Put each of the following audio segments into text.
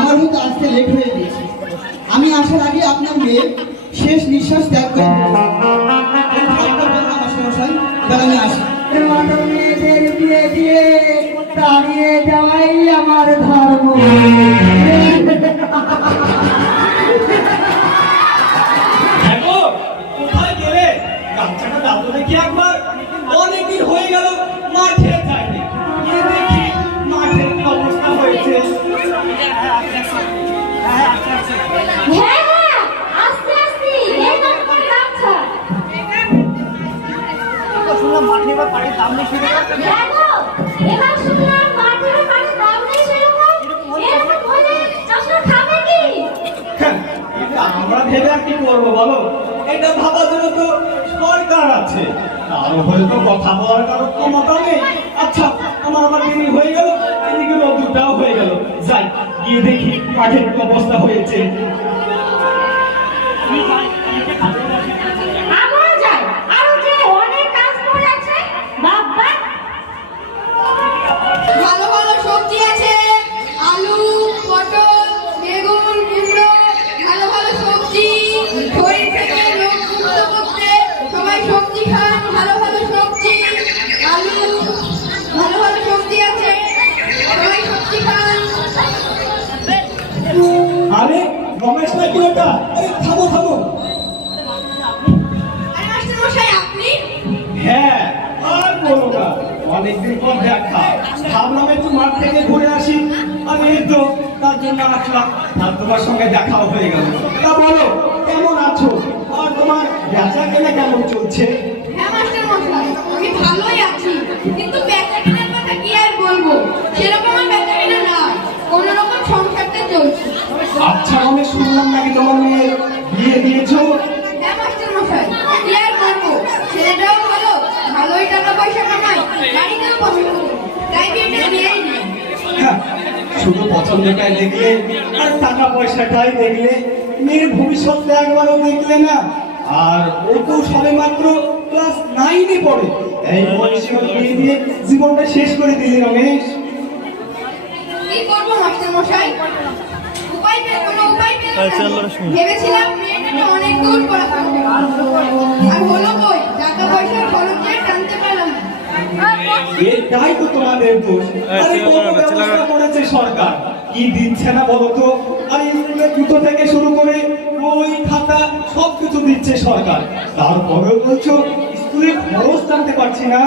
আমার মতো আসতে লেট হয়ে গিয়েছে। আমি আসার আগে আপনার মেয়ে শেষ নিঃশ্বাস ত্যাগ করে আমি আসি। মেয়েদের বিয়ে দিয়ে দাঁড়িয়ে যাওয়াই আমার ধর্ম। কোথায় গেলে? বাচ্চাটা দাদু দেখি একবার, অনেকদিন হয়ে গেল মাঠে যায়নি। দেখি মাঠের কি অবস্থা হয়েছে। আমরা ভেবে আর কি করবো বলো? এটা ভাবার জন্য তো সরকার আছে, তারও হয়তো কথা বলার কারো ক্ষমতা নেই। আচ্ছা, আমার দেরি হয়ে গেল, এদিকে রোদ্দুরটাও হয়ে গেল। যাই গিয়ে দেখি মাঠের কি অবস্থা হয়েছে। ভালো ভালো সবজি আছে, আলু, পটল, বেগুন, কুমড়ো, ভালো ভালো সবজি। শরীর থেকে রোগ মুক্ত করতে সবাই সবজি খান। ভালো ভালো সবজি, আলু, ভালো ভালো সবজি আছে, সবাই সবজি খান। আরে রমেশ নাকি ওটা? আরে থামো থামো। আরে মাস্টার মশাই, আপনি? হ্যাঁ, আর বলো না, অনেকদিন পর দেখা। ভাবলাম একটু মাঠ থেকে ঘুরে আসি, আর এই তো তার জন্য আসলাম। আর তোমার সঙ্গে দেখাও হয়ে গেল। তা বলো, কেমন আছো? আর তোমার বেচা কেনা কেমন চলছে? হ্যাঁ মাস্টার মশাই, আমি ভালোই আছি, কিন্তু বেচা কেনার কথা কি আর বলবো, সেরকম আর বেচা কেনা নয়, কোনো রকম সংসারটা চলছে। আচ্ছা, আমি শুনলাম নাকি তোমার মেয়ে বিয়ে দিয়েছো? হ্যাঁ মাস্টার মশাই, কি আর করবো, ছেলেটাও ভালো, ভালোই টাকা পয়সা কামায়, বাড়িতেও পছন্দ, তাই বিয়েটা দিয়েই নি। হ্যাঁ, শুধু পছন্দটাই দেখলে আর টাকা পয়সাটাই দেখলে, মেয়ের ভবিষ্যৎটা একবারও দেখলে না। আর ও তো সবে মাত্র ক্লাস 9-এ পড়ে। এই বয়সে বিয়ে দিয়ে জীবনটা শেষ করে দিলি রমেশ। কি করবো মাস্টার মশাই, কোনো উপায় পেলাম না। ভেবেছিলাম মেয়েটাকে অনেক দূর পড়াশোনা করবো, আর হলো কই, টাকা পয়সার খরচে টানতে পারলাম না। এটাই তো তোমাদের দোষ। আরে কত ব্যবস্থা করেছে সরকার, কি দিচ্ছে না বলো তো? আর স্কুলের জুতো থেকে শুরু করে বই খাতা সবকিছু দিচ্ছে সরকার, তারপরেও বলছো স্কুলে খরচ টানতে পারছি না।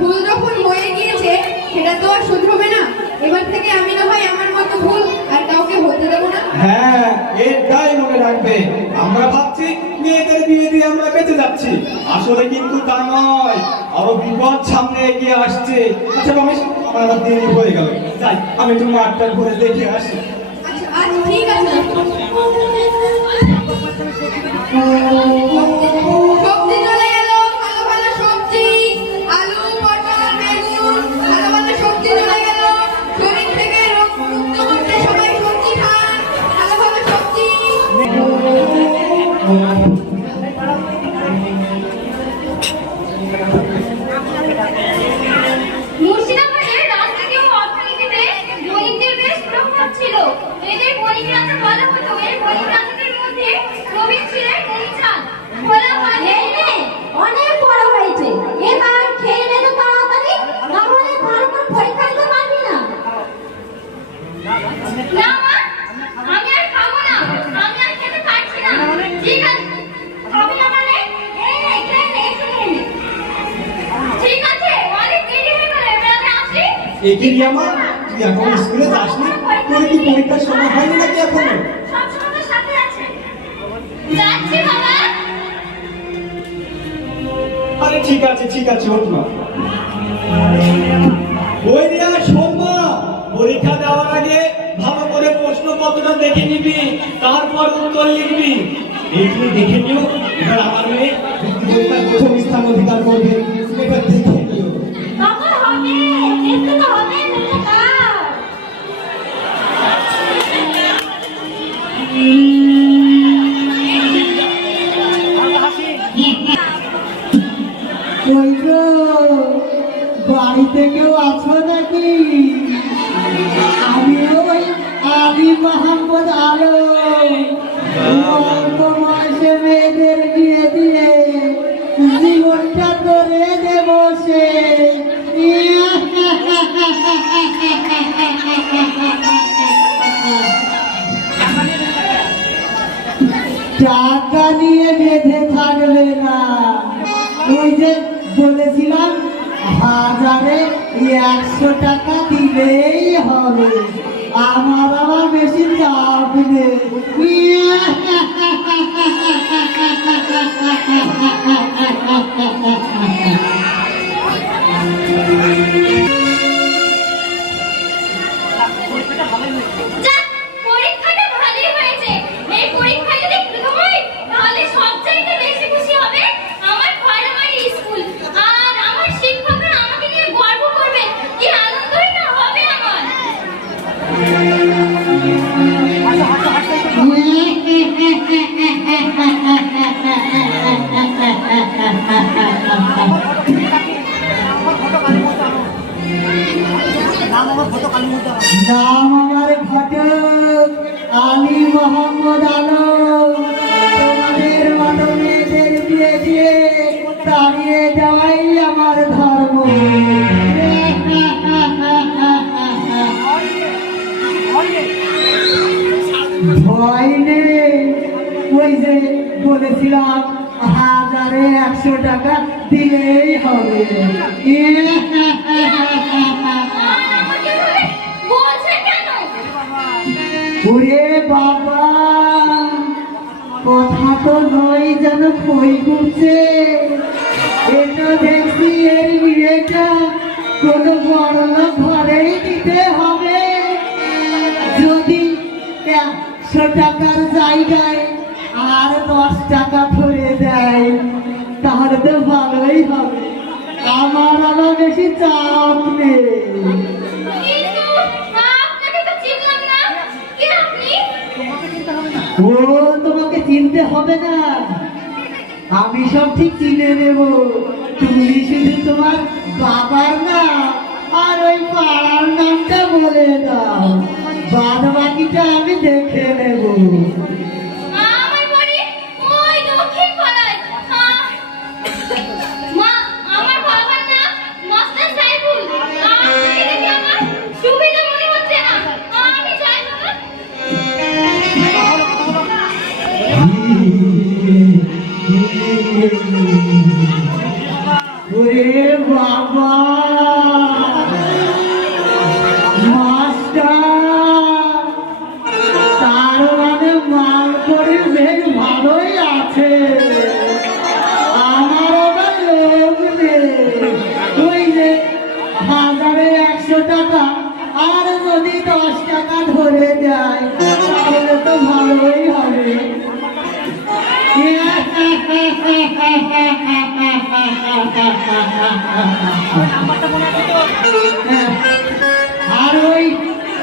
ভুল যখন হয়ে গিয়েছে সেটা তো আর শুধরবে না। এবার থেকে আমি না হয় আমার মতো ভুল আর কাউকে হতে দেবো না। হ্যাঁ, এটাই মনে রাখবে। আমরা ভাবছি মেয়েদের বিয়ে দিয়ে আমরা বেঁচে যাচ্ছি, আসলে কিন্তু তা নয়, আরো বিপদ সামনে এগিয়ে আসছে। আচ্ছা রমেশ, আমার আবার দেরি হয়ে গেল, যাই আমি একটু মাঠটা ঘুরে দেখে আসি। আচ্ছা আচ্ছা, ঠিক আছে। সবজি চলে গেল, ভালো ভালো সবজি, আলু, পটল, বেগুন, ভালো ভালো সবজি চলে গেল। শরীর থেকে রোগ মুক্ত করতে সবাই সবজি খান, ভালো ভালো সবজি। মুর্শিদাবাদের রাজনীতি ও অর্থনীতিতে বণিকদের বেশ প্রভাব ছিল। এদের বণিক রাজা বলা হতো। এই বণিক রাজাদের মধ্যে প্রবীণ ছিলেন মুনিচাঁদ। বলা হয় অনেক বড় হয়েছে, এবার খেয়ে নে তো তাড়াতাড়ি, না হলে ভালো করে পরীক্ষা দিতে পারবি না। না মা, আমি আর খাবো না, আমি আর খেতে পারছি না। ঠিক আছে, খাবি না মানে এই নে, খেয়ে নে, খেয়ে নে। ঠিক আছে, অনেক দেরি হয়ে গেল, এবার আমি আসি। একে রিয়ামা, তুই এখন স্কুলে যাসনি? তোর কি পরীক্ষার সময় হয়নি নাকি এখনো? সব সময় সাথে আছে। যাচ্ছি বাবা। আরে ঠিক আছে ঠিক আছে, ওঠ না। ওই রিয়া, শোন মা, পরীক্ষা দেওয়ার আগে ভালো করে প্রশ্নপত্রটা দেখে নিবি, তারপর উত্তর লিখবি। এইখানে দেখে নিও, এবার আমার মেয়ে পরীক্ষায় প্রথম স্থান অধিকার করবে, এবার দেখে নিও। বাবা হবে, একটু তো হবে না কার। কই গো, বাড়িতে কেউ আছো নাকি? আমি ওই আলী মোহাম্মদ আলম, অল্প বয়সে মেয়েদের বিয়ে দিয়ে জীবনটা করে দেব সে। টাকা নিয়ে বেঁধে থাকবে না, ওই যে বলেছিলাম 1000-100 টাকা দিলেই হবে, আমার আবার বেশি চাপ নেই। যাক, পরীক্ষাটা ভালোই হয়েছে। এই পরীক্ষায় যদি প্রথম হই, তাহলে সবচাইতে বেশি খুশি হবে আমার প্রাইমারি স্কুল। আর আমার শিক্ষকরা আমাকে নিয়ে গর্ব করবে। কি আনন্দই না হবে আমার। নাম আমার ঘটক আলী মোহাম্মদ আলম। তোমাদের মতো মেয়েদের বিয়ে দিয়ে তাড়িয়ে যাওয়াই আমার ধর্ম। ভয় নেই, ওই যে বলেছিলাম 1000-100 টাকা দিলেই হবে। আর আমাকে ধরে বলছে কেন? ওরে বাবা, কথা তো নয় যেন খই করছে। এটা দেখছি এর বিয়েটা কোনো বড়লোক ঘরেই দিতে হবে। যদি 100 টাকার জায়গায় আর 10 টাকা ধরে দেয়, তাহলে তো ভালোই হবে, আমার আবার বেশি চাপ নেই। কিন্তু আপনাকে তো চিনলাম না। কে আপনি? ও, তোমাকে চিনতে হবে না, আমি সব ঠিক চিনে নেব। তুমি শুধু তোমার বাবার নাম আর ওই পাড়ার নামটা বলে দাও, বাদ বাকিটা আমি দেখে নেব। আমার বাড়ি ওই দক্ষিণ পাড়ায়। মা, আমার বাবার নাম মাস্টার সাইফুল। আপনাকে দেখে আমার সুবিধা মনে হচ্ছে না। আমি যাই বাবা। ওরে বাবা, মাস্টার, তার মানে মাল করে বেশ ভালোই আছে। আমার আবার লোক নেই, ওই যে 1000-100 টাকা আর যদি 10 টাকা ধরে দেয়, তাহলে তো ভালোই হবে। আর ওই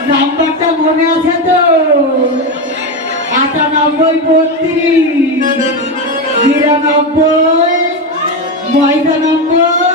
নাম্বারটা মনে আছে তো? 98-32-99-99